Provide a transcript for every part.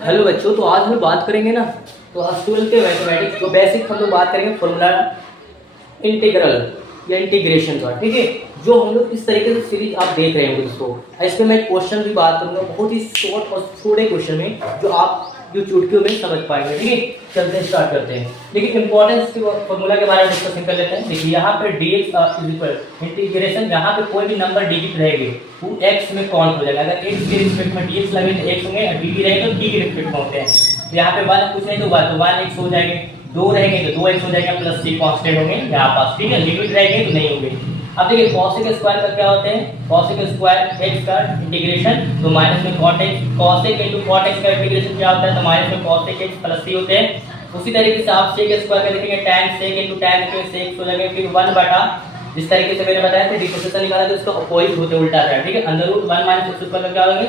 Hello बच्चों, तो आज हम बात करेंगे ना। तो आज 12th के मैथमेटिक्स जो बेसिक हम लोग बात करेंगे फॉर्मूला इंटीग्रल या इंटीग्रेशन का। ठीक है, जो हम लोग इस तरीके से सीरीज आप देख रहे होंगे दोस्तों। इसमें मैं क्वेश्चन भी बात करूंगा बहुत ही शॉर्ट और छोटे क्वेश्चन में, जो आप जो चुटकियों में समझ पाएंगे। ठीक है, चलते स्टार्ट करते हैं। देखिए इंपॉर्टेंस के फॉर्मूला के बारे में डिस्कशन कर लेते हैं। देखिए यहाँ पे dx इज इक्वल इंटीग्रेशन, यहाँ पे कोई भी नंबर डिजिट रहेंगे वो x में काउंट हो जाएगा। अगर x के रिस्पेक्ट में dx लगे तो x होंगे, और dt रहेगा तो d के रिस्पेक्ट में होते हैं। तो यहाँ पे 1 कुछ नहीं तो 1 x हो जाएंगे, 2 रहेंगे तो 2x हो जाएगा, प्लस c कांस्टेंट होंगे यहाँ पास। ठीक है, लिमिट रहेंगे तो नहीं होंगे। अब देखिए cos के स्क्वायर का क्या होते हैं, cos के स्क्वायर x का इंटीग्रेशन, तो माइनस में cot x, cos into cot x का इंटीग्रेशन क्या होता है, तो माइनस में cos x प्लस c होते हैं। उसी तरीके से आप sec स्क्वायर का देखेंगे tan sec into tan sec हो जाएगा, फिर 1 बटा जिस तरीके से मैंने बताया था डिफरेंशिएशन निकाला तो इसका अपोजिट होते उल्टा है। ठीक है, अंदर रूट 1 माइनस x स्क्वायर का क्या होगा,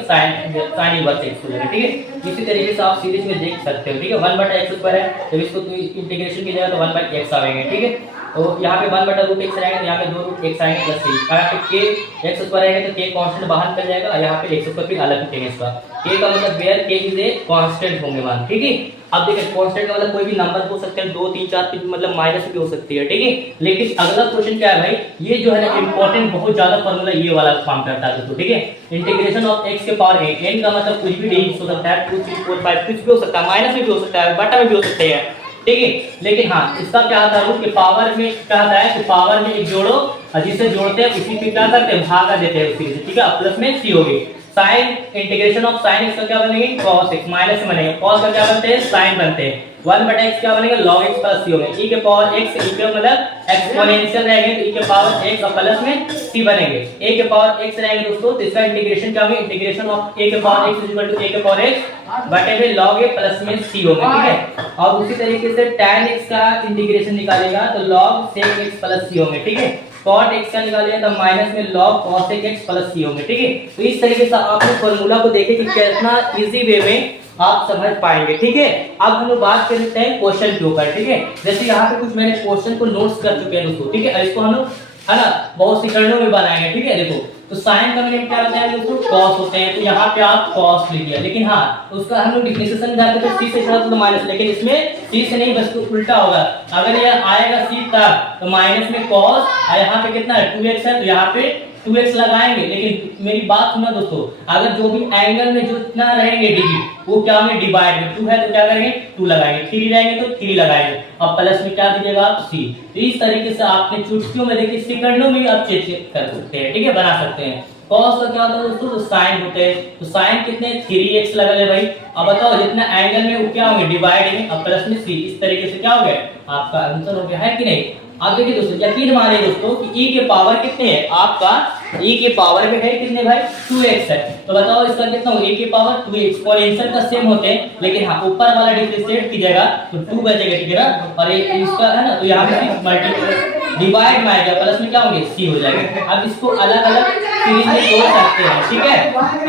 sin इनवर्स x हो जाएगा। ठीक है, इसी तरीके से आप सीरीज में देख सकते हो। ठीक है, 1 बटा x स्क्वायर है, जब इसको इंटीग्रेशन कीजिएगा तो 1 बाय x आएंगे। ठीक है, तो यहाँ पे 1 बटा रूट x आएगा, यहाँ पे 2 रूट x आएंगे प्लस c। यहाँ पे k x स्क्वायर आएगा तो k कांस्टेंट बाहर निकल जाएगा, यहाँ पे x स्क्वायर फिर अलग लिखेंगे इसका। k का मतलब where k is a constant होंगे मान। ठीक है, अब देखिए कांस्टेंट का मतलब कोई भी नंबर हो सकते हैं, 2 3 4 मतलब माइनस भी हो सकती है। ठीक है, लेकिन अगला क्वेश्चन क्या है भाई, ये जो है ना इंपॉर्टेंट बहुत ज्यादा फार्मूला ये वाला काम करता है दोस्तों। ठीक है, इंटीग्रेशन ऑफ x के पावर n का मतलब कुछ भी डिजिट हो सकता है, 2 3 4 5 कुछ भी हो सकता है, माइनस भी हो सकता है, बटा में भी हो सकते हैं। ठीक है, लेकिन हाँ इसका क्या आता है कि पावर में क्या आता है कि पावर में एक जोड़ो और जिसे जोड़ते हैं उसी पे क्या करते हैं भागा देते हैं उसी से। ठीक है, प्लस में c होगी। sin integration of sin x का क्या बनेंगे cos x, माइनस में बनेगा cos का क्या बनते हैं sin बनते हैं, 1 बटा x क्या बनेगा log x प्लस c होगा। e के पावर x, e के मतलब एक्सपोनेंशियल रहेंगे तो e के पावर x और प्लस में c बनेंगे। a के पावर x रहेंगे दोस्तों तो इसका इंटीग्रेशन क्या होगा, इंटीग्रेशन ऑफ a के power x equal to a के पावर x बटे में log a प्लस में c होगा। ठीक है, और उसी तरीके से tan x का इंटीग्रेशन निकालेगा तो log sec x plus c होंगे। ठीक है, cot x का निकालिए तो माइनस में log cos x plus c होंगे। ठीक है, तो इस तरीके से आप फॉर्मूला को देखें कि कितना इजी वे में आप समझ पाएंगे। ठीक है, अब हम लोग बात कर लेते हैं क्वेश्चन के ऊपर। ठीक है, जैसे यहाँ पे कुछ मैंने क्वेश्चन को नोट्स कर चुके हैं दोस्तों। ठीक है, इसको हम लोग है ना बहुत सी चरणों में बनाएंगे। ठीक है, देखो तो साइन का मीनिंग क्या होता है दोस्तों, cos होते हैं, तो यहाँ पे आप cos लिख दिया। लेकिन हाँ उसका हम लोग डिफरेंशिएशन निकालते तो c से चला तो माइनस, लेकिन इसमें c से नहीं बस उल्टा होगा। अगर ये आएगा c तक तो माइनस में cos, और यहाँ पे कितना है 2x है तो यहाँ पे 2x लगाएंगे। लेकिन मेरी बात सुना दोस्तों, अगर जो भी एंगल में जो इतना रहेंगे डिजिट वो क्या होंगे डिवाइड में, 2 है तो क्या करेंगे 2 लगाएंगे, 3 रहेंगे तो 3 लगाएंगे, और प्लस में क्या दीजिएगा आप c। तो इस तरीके से आपने चुटकियों में देखिए सेकंडों में भी आप चेक कर सकते हैं। ठीक है, बना सकते हैं। cos का क्या होता है दोस्तों, तो sin होते हैं, तो sin कितने 3x लगा ले भाई। अब बताओ जितना एंगल में वो क्या होंगे डिवाइड में, और प्लस में c। इस तरीके से क्या हो गया आपका आंसर हो गया, है कि नहीं। अब देखिए दोस्तों यकीन मानिए दोस्तों कि e के पावर कितने है आपका, e के पावर में है कितने भाई 2x है, तो बताओ इसका कितना होगा, e के पावर 2 एक्सपोनेंशियल का सेम होते हैं, लेकिन हाँ ऊपर वाला डिफरेंशिएट कीजिएगा तो 2 बचेगा। ठीक है ना, और ये इसका है ना तो यहाँ पे मल्टीप्लाई डिवाइड में आएगा, प्लस में क्या होंगे c हो जाएगा। अब इसको अलग अलग सीरीज में जोड़ सकते हैं। ठीक है,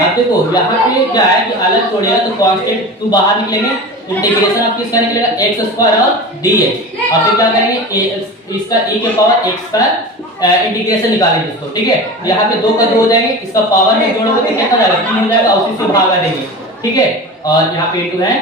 अब देखो यहाँ पे क्या है कि अलग जोड़ेगा तो कांस्टेंट 2 बाहर निकलेंगे, इंटीग्रेशन आप किसका निकलेगा x स्क्वायर और dx, और फिर क्या करेंगे इसका e के पावर x का इंटीग्रेशन निकालेंगे दोस्तों। ठीक है, यहाँ पे 2 का 2 हो जाएंगे, इसका पावर में जोड़ोगे तो कितना जाएगा 3 हो जाएगा, उसी से भागा देंगे। ठीक है, और यहाँ पे 2 है,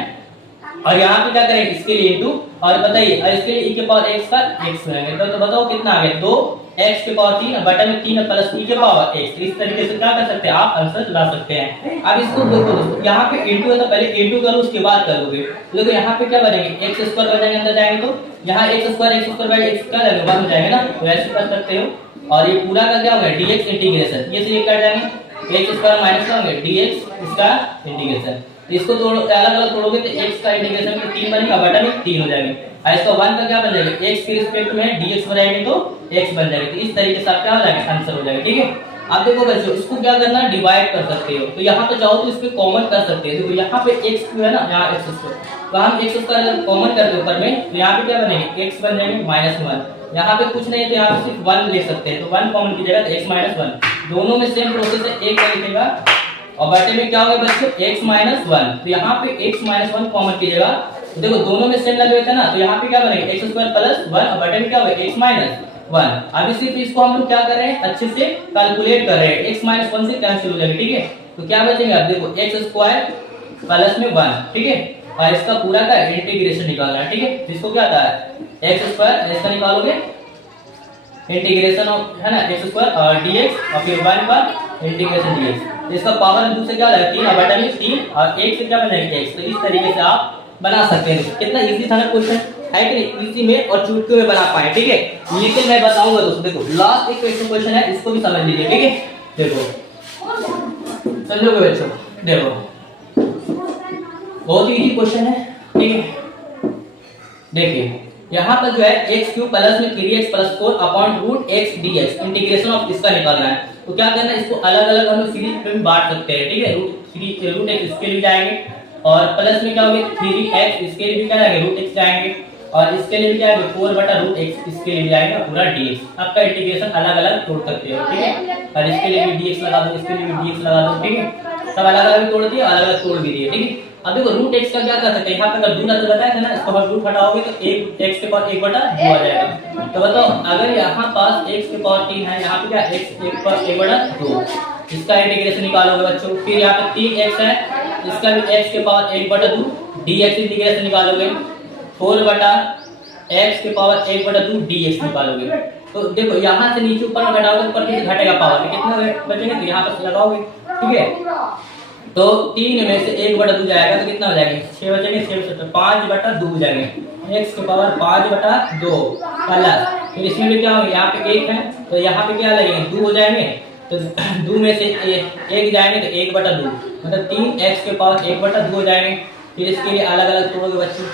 और यहाँ पे क्या करेंगे इसके लिए इनटू, और बताइए और इसके लिए e के पावर x का x बनाएंगे तो बताओ कितना आ गया 2 x के पावर 3 और बटा में 3 प्लस e के पावर x। इस तरीके से क्या कर सकते हैं आप आंसर ला सकते हैं। अब इसको देखो दोस्तों यहाँ पे इनटू है तो पहले इनटू करो उसके बाद करोगे, देखो यहाँ पे क्या बनेंगे x स्क्वायर बनेंगे, अंदर जाएंगे तो यहाँ x स्क्वायर बाय x का लगेगा 1 हो जाएगा ना, तो ऐसे कर सकते हो। और ये पूरा का क्या होगा dx इंटीग्रेशन, ये से ये कट जाएंगे, x स्क्वायर माइनस क्या होंगे dx इसका इंटीग्रेशन, इसको तोड़ो अलग अलग तोड़ोगे तो x का इंटीग्रेशन में 3 बनेगा, बटा में 3 हो जाएंगे, और इसका 1 का क्या बन जाएगा x के रिस्पेक्ट में dx बनाएंगे तो x बन जाएगा। तो इस तरीके से आप क्या हो जाएगा आंसर हो जाएगा। ठीक है, अब देखो बच्चों इसको क्या करना डिवाइड कर सकते हो, तो यहाँ पे चाहो तो इस पे कॉमन कर सकते हैं। देखो यहाँ पे x है ना, यहाँ x स्क्वायर, तो हम x स्क्वायर अगर कॉमन करते हैं ऊपर में तो यहाँ पे क्या बनेंगे x बन जाएंगे -1, यहाँ पे कुछ नहीं है तो यहाँ पे सिर्फ 1 ले सकते हैं, तो 1 कॉमन कीजिएगा तो x -1, दोनों में सेम प्रोसेस है, एक का लिखेगा और बटे में क्या होगा बच्चों x -1, तो यहाँ पे x -1 कॉमन कीजिएगा, तो देखो दोनों में सेम लगे था ना, तो यहाँ पे क्या बनेगा x स्क्वायर प्लस 1 और बटे में क्या होगा x -1। अब इसी तो इसको हम लोग क्या कर रहे हैं अच्छे से कैलकुलेट कर रहे हैं, x -1 से कैंसिल हो जाएगा। ठीक है, तो क्या बचेगा अब देखो x स्क्वायर प्लस में 1, ठीक है। और इसका पूरा का इंटीग्रेशन निकालना है, ठीक है। जिसको क्या आता है एक्स स्क्वायर, इसका निकालोगे इंटीग्रेशन ऑफ, है ना, एक्स स्क्वायर और dx और फिर 1 पर इंटीग्रेशन dx। इसका पावर दूसरे क्या आएगा 3 और बटा में 3 और 1 से क्या बनेगा x। तो इस तरीके से आप बना सकते हैं। कितना इजी था ना क्वेश्चन, है कि नहीं, इजी में और चुटकी में बना पाए, ठीक है। लेकिन मैं बताऊंगा दोस्तों, देखो लास्ट एक क्वेश्चन है, इसको भी समझ लीजिए, ठीक है। देखो समझोगे बच्चों, देखो बहुत ही इजी क्वेश्चन है, ठीक है। देखिए यहाँ पर जो है एक्स क्यूब प्लस में 3x plus 4 upon root x dx integration of इसका निकालना है। तो क्या करना है, इसको अलग अलग हम लोग सीरीज में बांट सकते हैं, ठीक है। रूट एक्स इसके लिए जाएंगे और प्लस में क्या होगा 3x, इसके लिए भी क्या जाएंगे रूट एक्स जाएंगे और इसके लिए भी क्या है 4 बटा रूट एक्स, इसके लिए भी जाएगा पूरा dx। आपका इंटीग्रेशन अलग अलग तोड़ सकते हो, ठीक है। और इसके लिए भी dx लगा दो, इसके लिए भी dx लगा दो, ठीक है। सब अलग अलग तोड़ दिए, अलग अलग तोड़ भी दिए, ठीक है। अब देखो रूट एक्स का क्या कर सकते हैं, यहाँ पे अगर 2 नजर बताया था ना, इसको हम रूट हटाओगे तो एक एक्स के पावर 1 बटा 2 आ जाएगा। तो बताओ अगर यहाँ पास x के पावर 3 है, यहाँ पे क्या x के पावर 1 बटा 2, इसका इंटीग्रेशन निकालोगे बच्चों। फिर यहाँ पे 3x है, इसका भी x के पावर 1 बटा 2 dx इंटीग्रेशन निकालोगे। 4 बटा x के पावर 1 बटा 2 dx निकालोगे। तो देखो यहाँ से नीचे ऊपर में घटाओगे, ऊपर से घटेगा पावर, कितना बचेगा, तो यहाँ पर लगाओगे, ठीक है। तो 3 में से 1 बटा 2 जाएगा तो कितना हो जाएगा 6 बचेंगे, 6 से 5 बटा 2 हो जाएंगे, x के पावर 5 बटा 2 प्लस, फिर इसमें भी क्या होगा, यहाँ पे 1 है तो यहाँ पे क्या लगेंगे 2 हो जाएंगे। तो 2 में से 1 जाएंगे तो 1 बटा 2 मतलब 3x के पावर 1 बटा 2 हो जाएंगे। फिर इसके लिए अलग अलग तोड़ोगे बच्चों,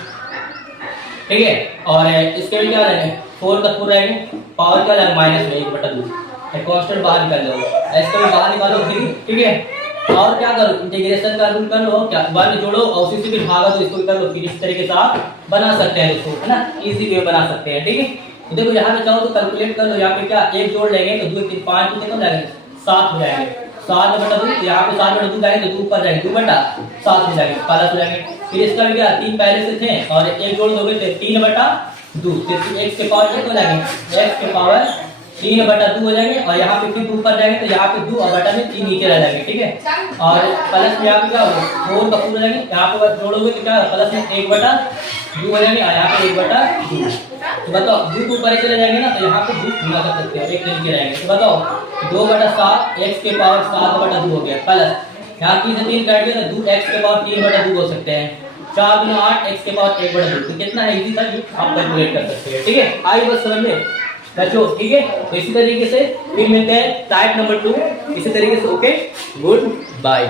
ठीक है। और इसके लिए क्या रहेंगे 4 का 4 रहेंगे, पावर क्या जाएगा माइनस में 1 बटा 2, कांस्टेंट बाहर निकाल लो, इसको भी बाहर निकालो, ठीक है। और क्या करो इंटीग्रेशन का रूल कर लो, क्या 1 जोड़ो और उसी से भी भागा तो इसको भी कर लो। फिर इस तरीके से आप बना सकते हैं इसको, है ना, इजी वे बना सकते हैं, ठीक है। तो देखो यहाँ पे चाहो तो कैलकुलेट कर लो, यहाँ पे क्या 1 जोड़ लेंगे तो 2 3 5 तो कितना हो जाएंगे 7 हो जाएंगे, 7 बटा 2, यहाँ पे 7 बटा 2 जाएंगे तो 2 ऊपर जाएंगे 2 बटा 7 हो जाएंगे, प्लस हो जाएंगे। फिर इसका भी क्या 3 पहले से थे और 1 जोड़ दोगे तो 3 बटा 2, फिर x के पावर कितना हो जाएंगे x के पावर 3 बटा 2 हो जाएंगे और यहाँ पे फिर 2 ऊपर जाएंगे तो यहाँ पे 2 और बटा में 3 नीचे रह जाएंगे, ठीक है। और प्लस में यहाँ पे क्या होगा 4 का 4 हो जाएंगे, यहाँ पे जोड़ोगे तो क्या प्लस में 1 बटा 2 हो जाएंगे और यहाँ पे 1 बटा 2। तो बताओ 2 ऊपर चले जाएंगे ना तो यहाँ पे 2 गुना कर सकते हैं, 1 नीचे रहेंगे। तो बताओ 2 बटा 7 x के पावर 7 बटा 2 हो गया, प्लस यहाँ 3 से 3 काट दिया तो 2 x के पावर 3 बटा 2 हो सकते हैं, 4 गुना 8 x के पावर 1 बटा 2। तो कितना है इजी था, आप कैलकुलेट कर सकते हैं, ठीक है। आई बस समझ में बच्चों, ठीक है। तो इसी तरीके से फिर मिलते हैं टाइप नंबर 2 इसी तरीके से। Okay, good bye.